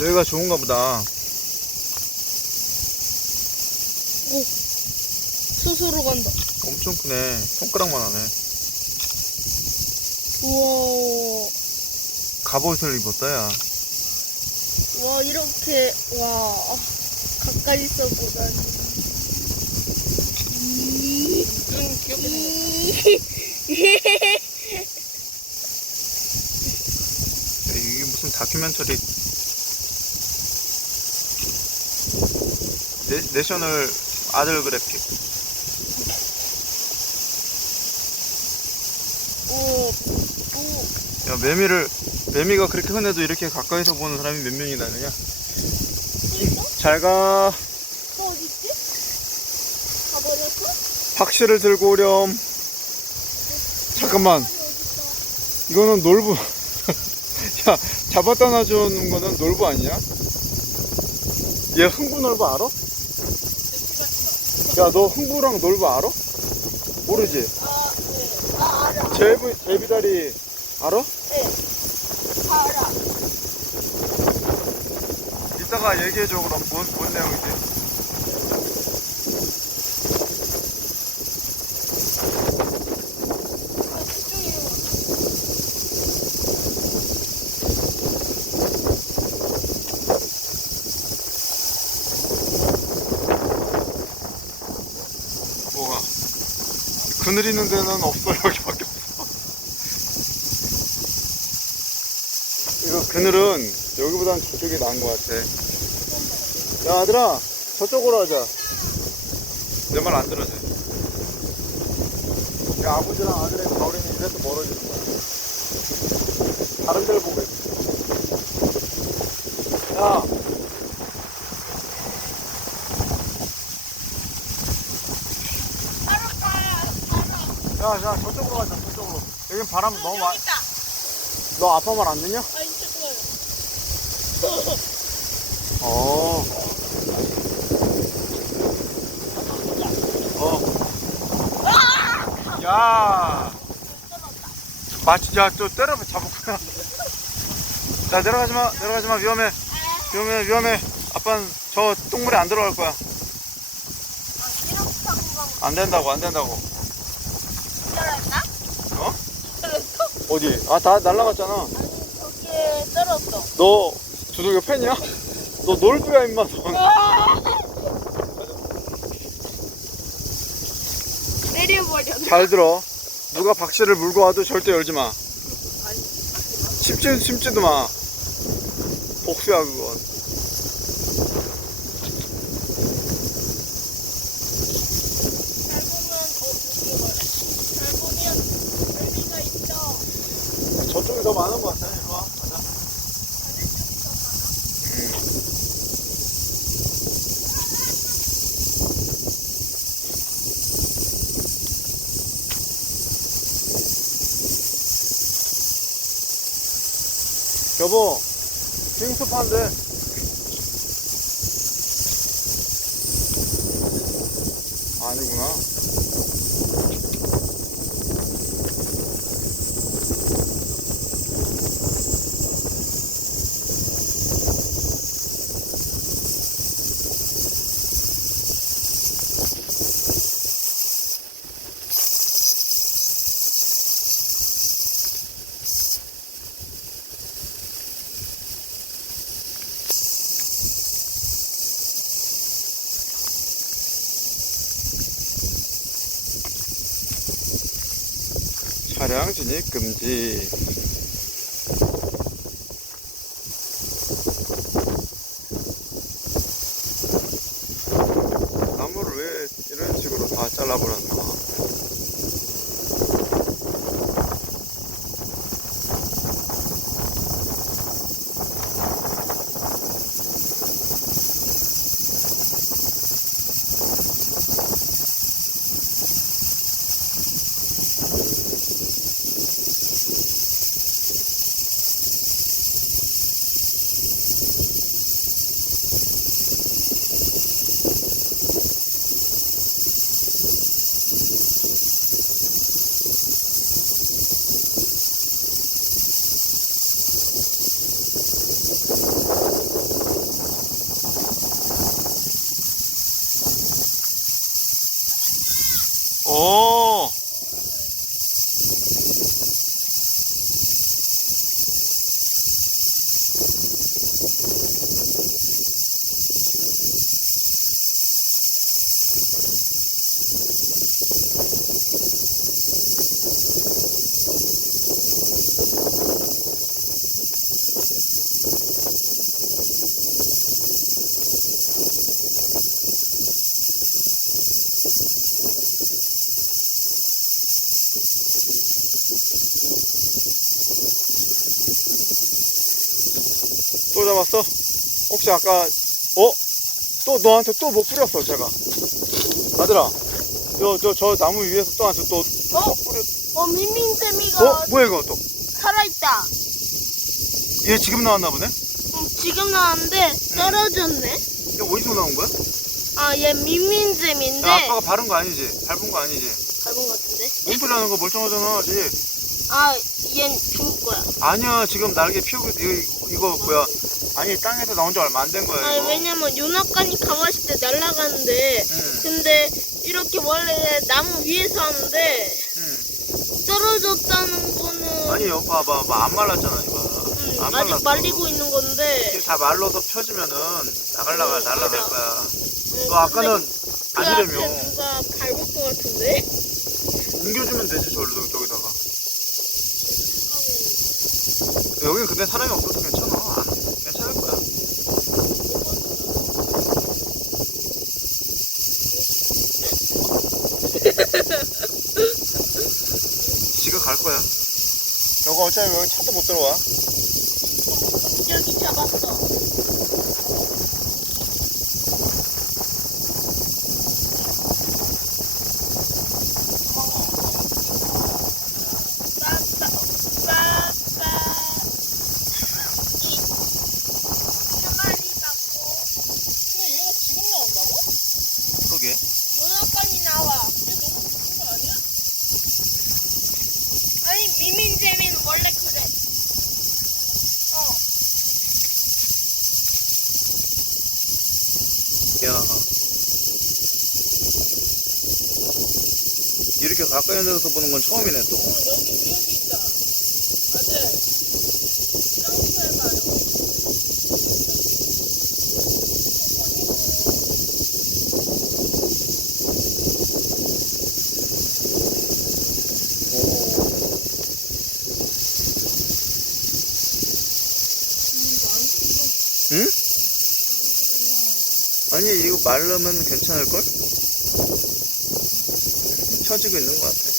여기가 좋은가 보다. 스스로 간다. 엄청 크네. 손가락만 하네. 우와. 갑옷을 입었다, 야. 와, 이렇게, 와. 가까이 있어 보다니. 응, 귀엽게 이게 무슨 다큐멘터리. 내, 내셔널 아들 그래픽. 오, 오. 야, 매미를, 매미가 그렇게 흔해도 이렇게 가까이서 보는 사람이 몇 명이나 되냐? 있어? 잘 가. 또 어딨지? 가버렸어? 박씨를 들고 오렴. 잠깐만. 이거는 놀부. 야, 잡았다 놔주는 거는 놀부 아니야? 얘 흥부 놀부 알아? 야, 너 흥부랑 놀부 알아? 모르지? 아, 네. 아, 알아. 제비, 제비다리 알아? 네. 알아. 이따가 얘기해줘, 그럼. 뭔, 뭔 내용이지? 아, 집중해요. 뭐가? 그늘 있는 데는 없어, 여기밖에 없어. 이거 그늘은 여기보단 저쪽이 나은 것 같아. 야, 아들아, 저쪽으로 하자. 내 말 안 들어지? 야, 아버지랑 아들의 겨울에는 이래서 멀어지는 거야. 다른 데를 보고 있어. 야! 야, 야, 저쪽으로 가자, 저쪽으로. 여긴 바람 너무 많. 있다. 너 아빠 말 안 듣냐? 아, 진짜 좋아요. 어. 어. 야. 마치 야 또 때려 잡았구나. 자 내려가지 마, 내려가지 마 위험해, 위험해, 위험해. 아빠는 저 똥물에 안 들어갈 거야. 안 된다고, 안 된다고. 떨어졌나? 어? 떨 어디? 아 다 날라갔잖아. 아니, 저기에 떨어졌어. 너 두들겨 팬이야? 너 놀부야 임마. 너. 내려버렸네. 잘 들어. 누가 박씨를 물고 와도 절대 열지 마. 심지, 심지도 마. 복수야, 그건. 잘 보면 더 죽여버려. 잘 보면 의미가 있어. 저쪽이 더 많은 것 같아. 이리 와. 가자. 반대쪽이 더 많아? 여보, 빙수판데. 아니구나. 차량 진입 금지. 또 잡았어? 혹시 아까 어? 또 너한테 또뭐 뿌렸어 제가 아들아 저 저 저 나무 위에서 또 한테 또 어? 뿌렸 어, 민민쌤이가 어? 뭐야 이거 또? 살아있다. 얘 지금 나왔나 보네? 응, 지금 나왔는데 떨어졌네. 이거 어디서 나온 거야? 아, 얘 민민쌤인데 야, 아빠가 바른 거 아니지? 밟은 거 아니지? 밟은 것 같은데. 몸풀이하는 거 멀쩡하잖아 아직 아, 얜 죽을 거야. 아니야 지금 날개 피우고 이거, 이거 뭐야 아니 땅에서 나온 지 얼마 안 된 거야 아니, 이거 왜냐면 윤학관이 강화실 때 날아가는데 응, 근데 이렇게 원래 나무 위에서 하는데 응. 떨어졌다는 거는 아니 여기 봐봐 봐봐. 안 말랐잖아 이거 음, 안 아직 말랐어. 말리고 있는 건데 이게 다 말라서 펴지면은 나갈나가 응, 날라갈 맞아. 거야 음, 너 아까는 근데 그 아니라며 앞에 누가 밟을 것 같은데 옮겨주면 되지 저기다가 여기 근데 사람이 없어서 괜찮아 안- 괜찮을 거야 지가 갈 거야. 여기 어차피 여기 차도 못 들어와 여기 잡았어 근데 얘가 지금 나온다고? 그러게 문학관이 나와. 얘 너무 무슨 거 아니야? 아니 미민재민 원래 그래. 어. 야 이렇게 가까이 앉아서 보는 건 처음이네 또 어 여기 있다. 아들. 점프해봐 여기. 응? 아니 이거 말르면 괜찮을걸? 펴지고 있는 것 같아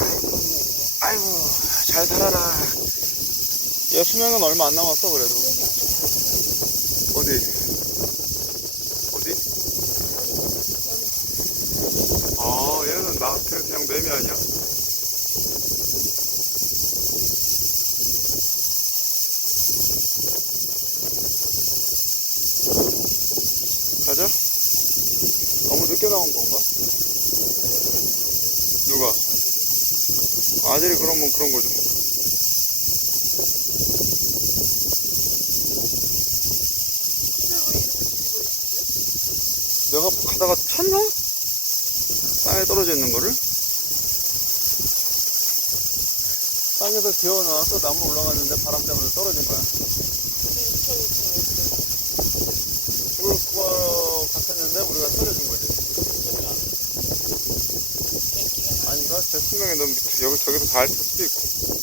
아이고, 아이고 잘 살아라 얘 수명은 얼마 안 남았어 그래도 어디? 어디? 아 얘는 나한테 그냥 매미 아니야? 가자. 너무 늦게 나온 건가? 누가? 아들이 그러면 그런 거지 뭐. 내가 가다가 쳤나? 땅에 떨어져 있는 거를? 땅에서 기어 나와서 나무 올라갔는데 바람 때문에 떨어진 거야. 10명이 넘 여기 저기서 다 했을 수도 있고.